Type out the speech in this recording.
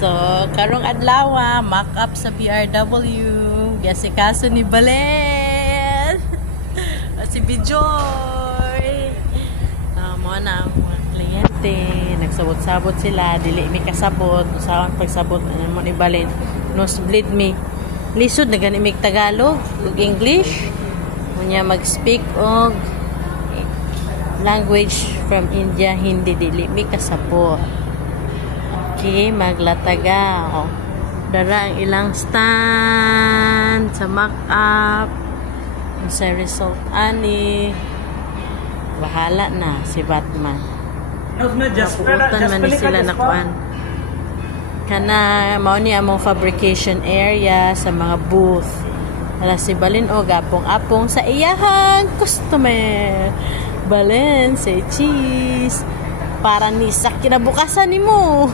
So, karong adlaw, mock up sa BRW. Gasi kaso ni Balen. Si Bijoy. Mo na ang mga kliyente. Nagsabot-sabot sila. Dili mi kasabot. Usahan pagsabot mo ni Balen. Nosebleed mi. Lisod na gani mi Tagalog ug English. Munya mag-speak og language from India, hindi dili mi kasabot. Okay, maglataga. Oh. Dara ang ilang stand sa mock-up. Sa result ani. Bahala na si Batman. Napuutan man ni sila na kuan. Kana mao ni among fabrication area sa mga booth. Wala si Balen o gapong-apong sa iyahang customer. Balen, say cheese. Para ni sa kinabukasan nimo.